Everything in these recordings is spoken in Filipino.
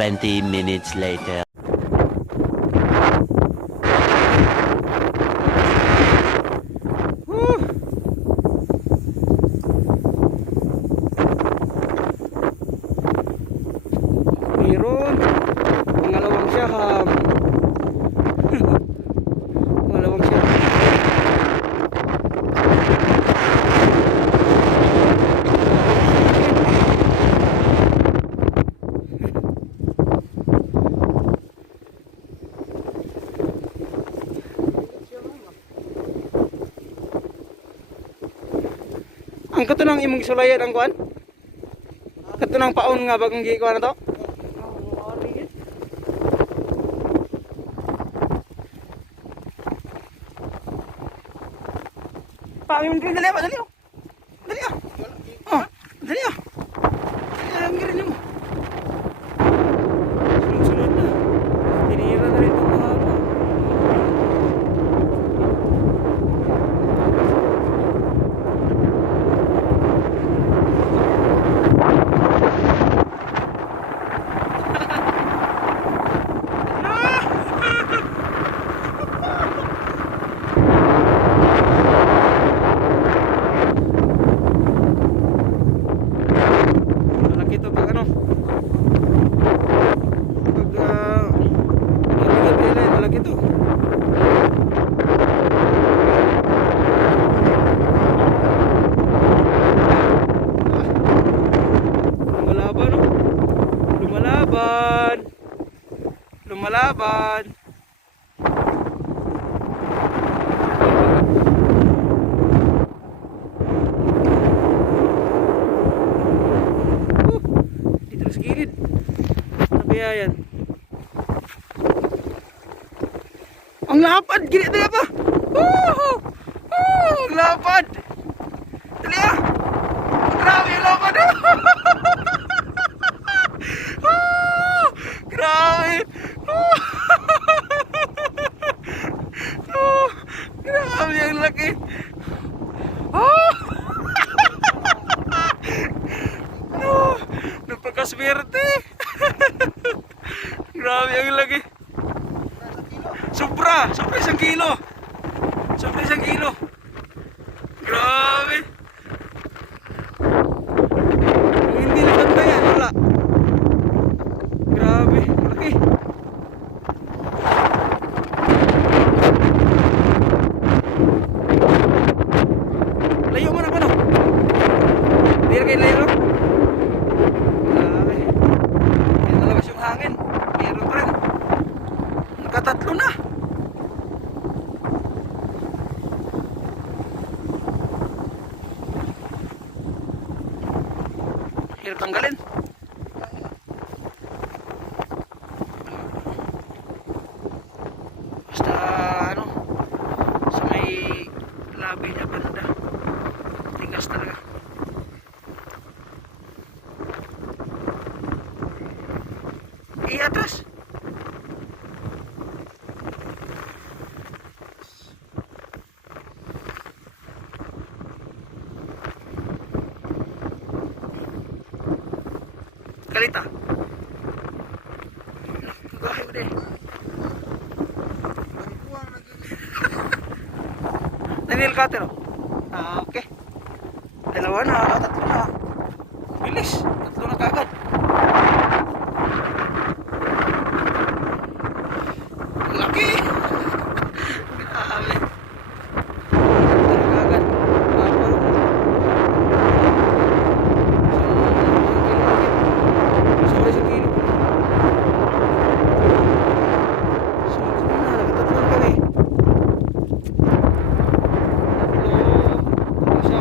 20 minutes later. Meron pangalawang siyaham. Pangalawang siyaham. Ang kato nang imong sulayan ang kuan? Kato nang paon nga bagong gikuha na to? Pamim green dali ah, dali ah. Dali ah. Oh, dali ah. Dali ang green mo. Sunod na. Tinira na rin itong mahaba. Lumalaban. Dito sa gilid. Ano kaya yan? Ang lapad! Gilid na pa! Ang lapad! Dali ah! Grabe yung lapad! Grabe! Grabe ang laki! Napakaswerte! Grabe ang laki! Sobra! Sobra 1 kilo! Sobra 1 kilo! Grabe! Kung hindi naganda yan, wala! Grabe! Laki! Layo mo na ba no? Hindi kayo layo no? Grabe! Yan talaga yung hangin. Meron pa rin. Nakatatlo na. Hirap tanggalin. Basta ano, sa may labi niya banda. Tigas talaga. Atas. Kalita. Gahay mo din. Daniel Catero. Okay. Dalawa na, tatlo na. Bilis. Tatlo na kagad. Laki. Grabe. Kagad. Sobra 1 kilo. Sobra na, nakatatlo kami. Tatlo. Isa.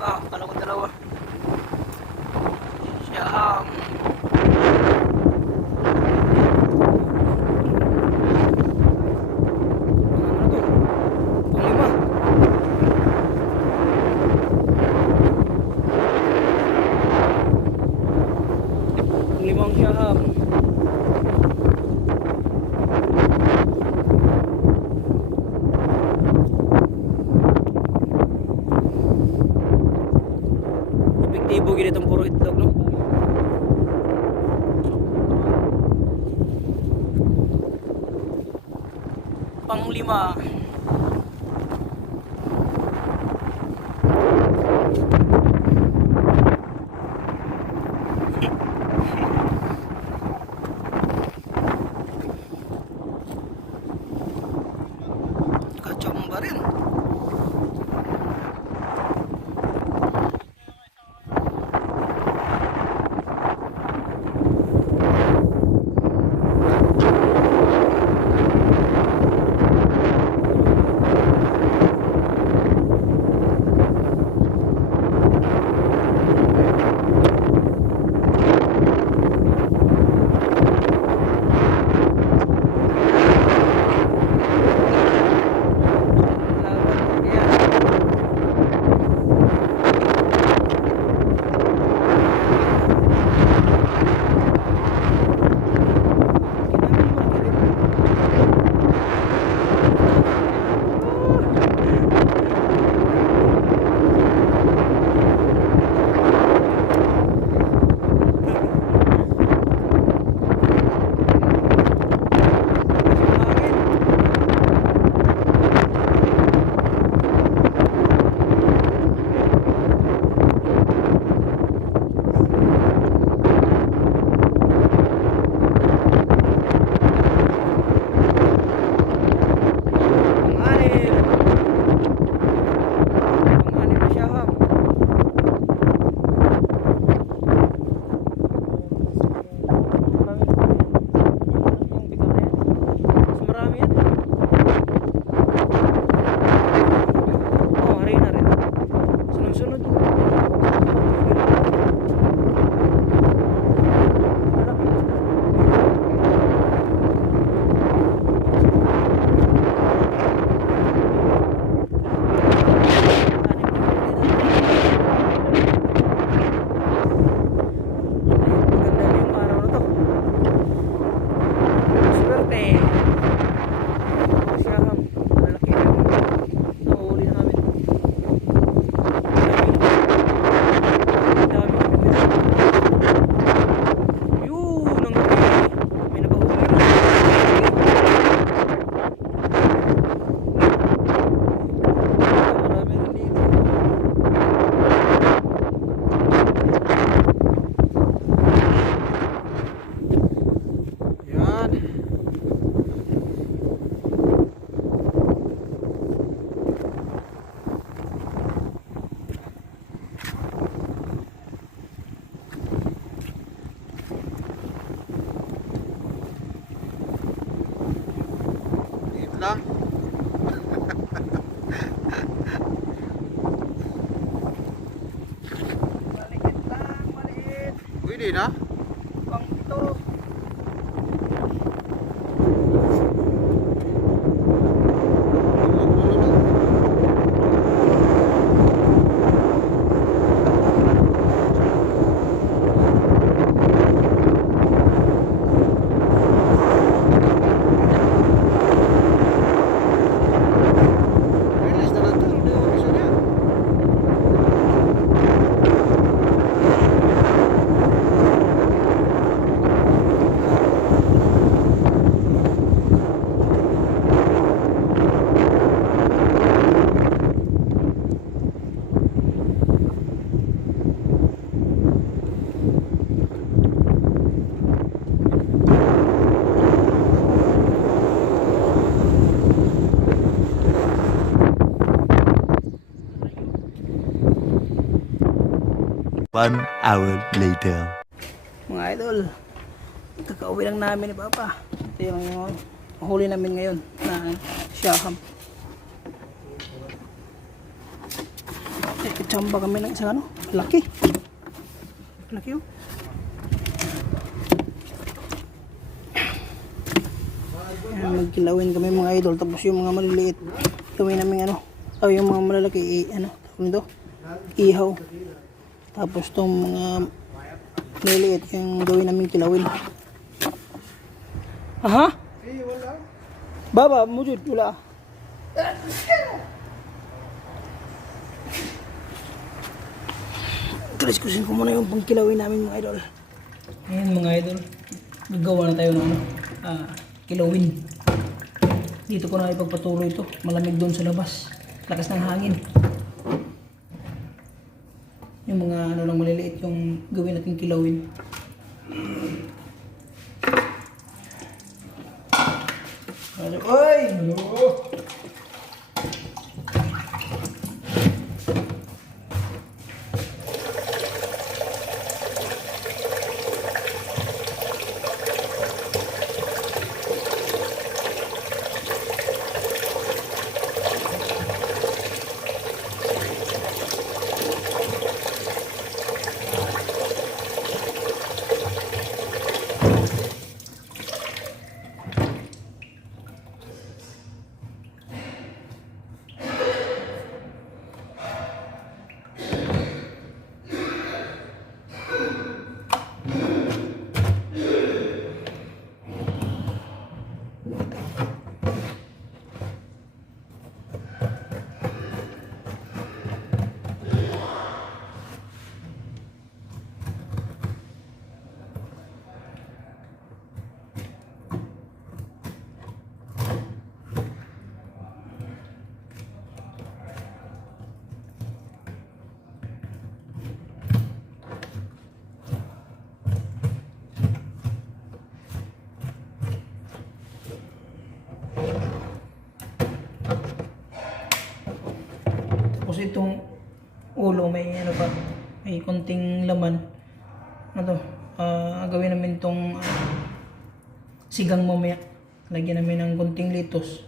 Kala ko dalawa. Siya, limang siyaham. Epektibo gini itong puro itlog, no? Pang-lima. Kachamba rin. lang. Maliit lang, maliit. Pwede na. Pang ito. Release na lang ito. Hindi ako isa niya. One hour later. Mga idol, kakauwi lang namin ni Papa. Ito yung huli namin ngayon na siyaham. Kita Nagtsamba kami ng isang ano, laki. Laki oh. Ayan, magkilawin kami mga idol. Tapos yung mga maliliit, gawin namin ano, yung mga malalaki, ano, ito, ihaw. Tapos itong mga maliliit, yung gawin namin kilawin. Aha? Baba, mujud, wala. Kariskusin ko muna yung pangkilawin namin mga idol. Ayan mga idol, gagawa na tayo ng ano, kilawin. Dito ko na ipagpatuloy ito, malamig doon sa labas, lakas ng hangin. Yung mga ano lang maliliit yung gawin natin kilawin. Oy! Tapos itong ulo may ano pa, may konting laman. Ano to? Gawin namin itong sigang mamaya. Lagyan namin ng konting litos.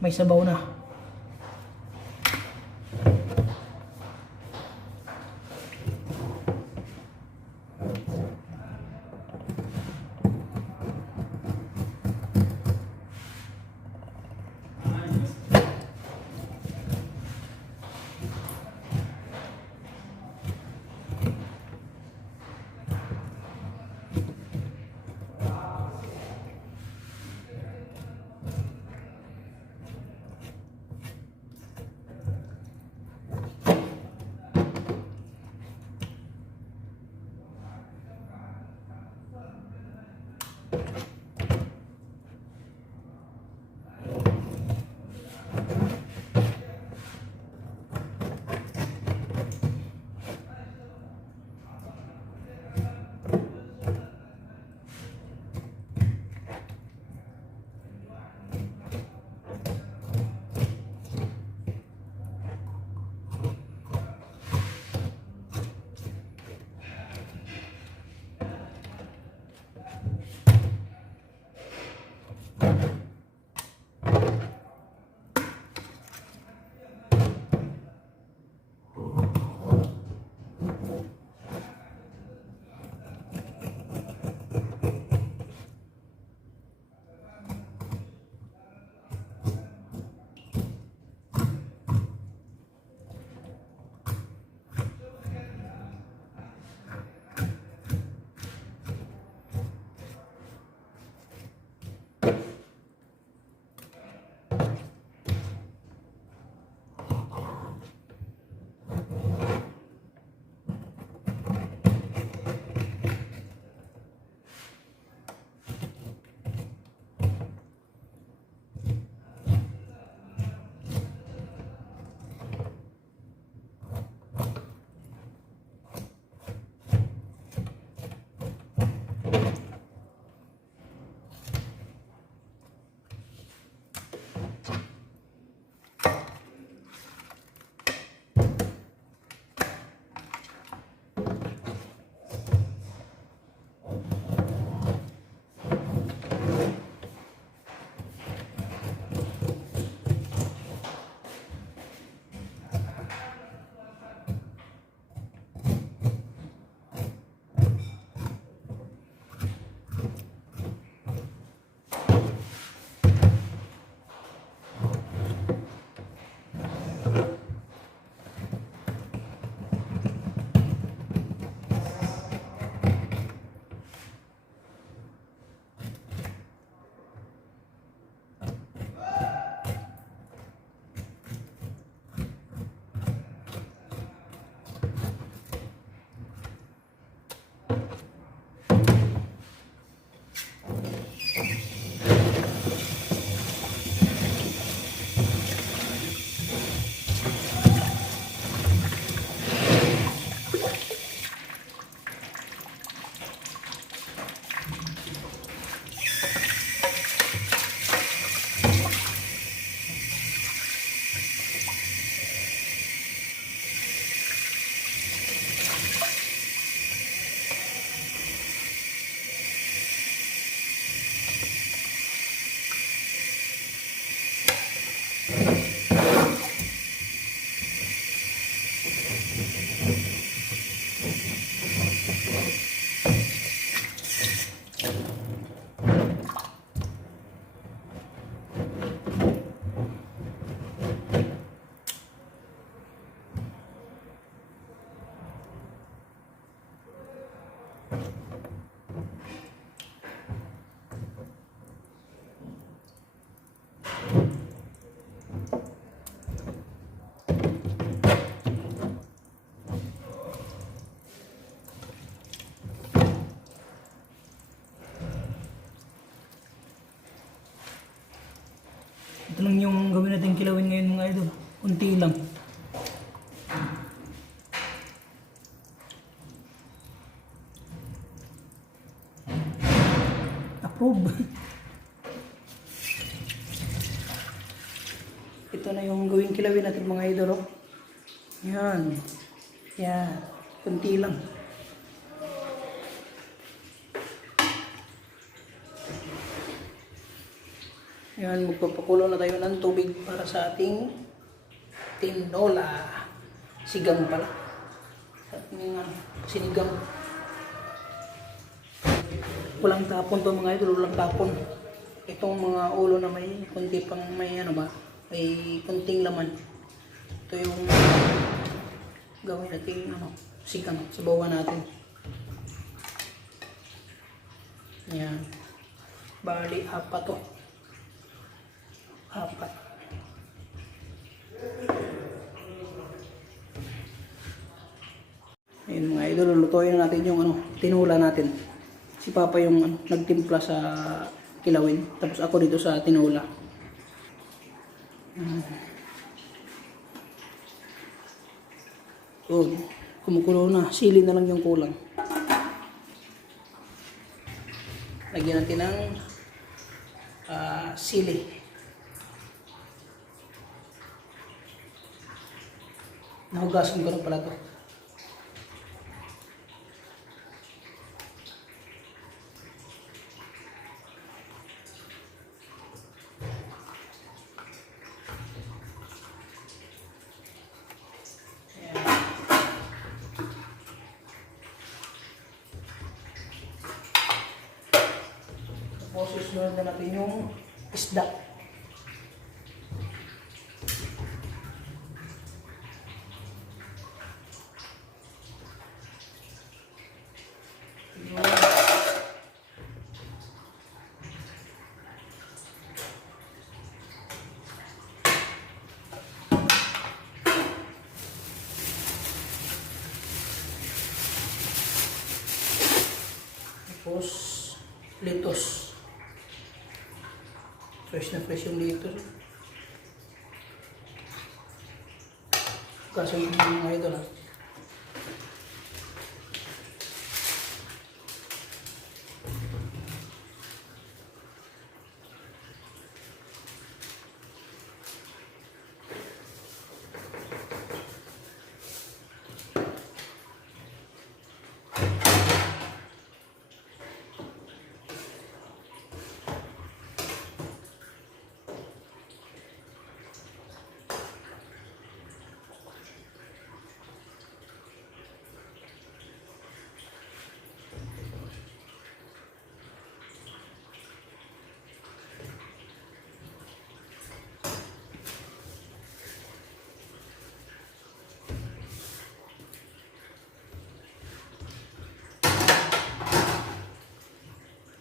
May sabaw na. Ito lang yung gawin natin kilawin ngayon mga idol. Unti lang. Approve. Ito na yung gawin kilawin natin mga idol. Oh. Yan. Yan. Unti lang. Yan, magpapakulo na tayo ng tubig para sa ating tinola. Sigang pala. Ating sinigang. Walang tapon to mga idol, walang tapon. Itong mga ulo na may kunti pang may ano ba, may kunting laman. Ito yung gawin natin sigang sa bawa natin. Yan. Bali, apat to. Apat. Ayun mga idol, lulutuin na natin yung tinula natin. Si Papa yung nagtimpla sa kilawin, tapos ako dito sa tinula. Oh, kumukulo na, sili na lang yung kulang. Lagyan natin ng sili. Nahugasan ko na pala ito. Tapos susunod na natin yung isda. Tapos lettuce. Fresh na fresh yung lettuce. Kaso yung mga ito na.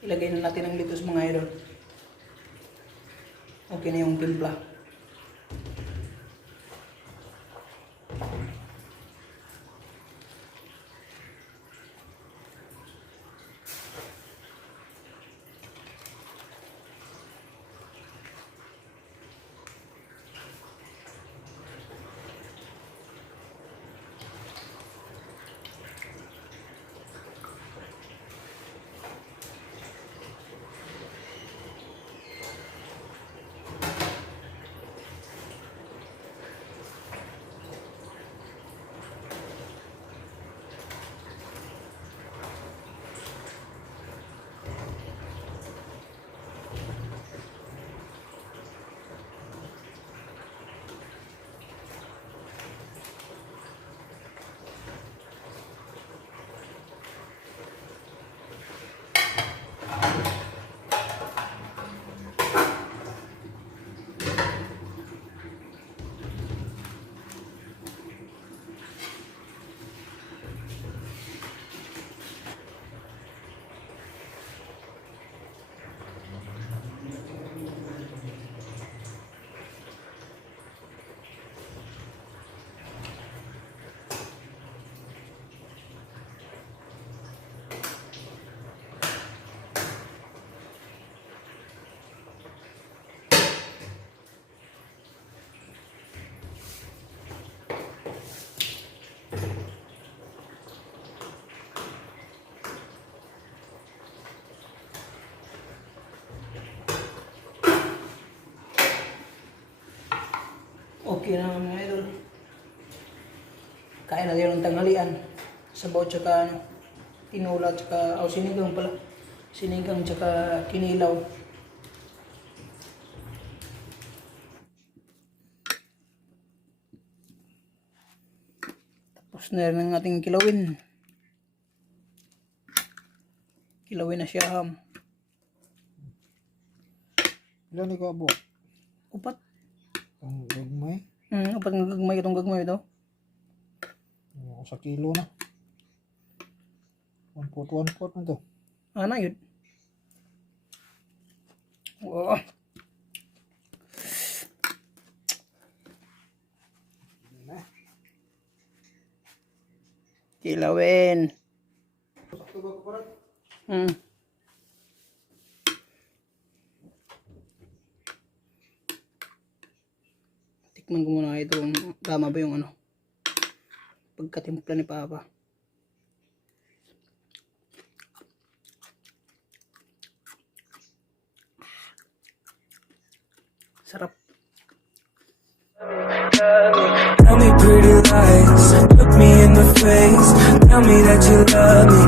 Ilagay na natin ang lettuce mga idol. Okay na yung timpla. Okay na mga idol. Kain na din ng tanghalian. Sabaw tsaka ano, tinola tsaka, sinigang pala. Sinigang tsaka kinilaw. Tapos na rin ang ating kilawin. Kilawin na siya ham. Ilan ikaw abo? Upat. Ang gagmay. Upat ng gagmay itong gagmay ito. Sa kilo na. 1/4 na to. Na yun. Wow. Kilawin. Sakto ba ko parang? Tikman ko muna ito. Tama ba yung ano? Pagkatimpla ni Papa. Sarap. Tell me pretty lies, look me in the face. Tell me that you love me,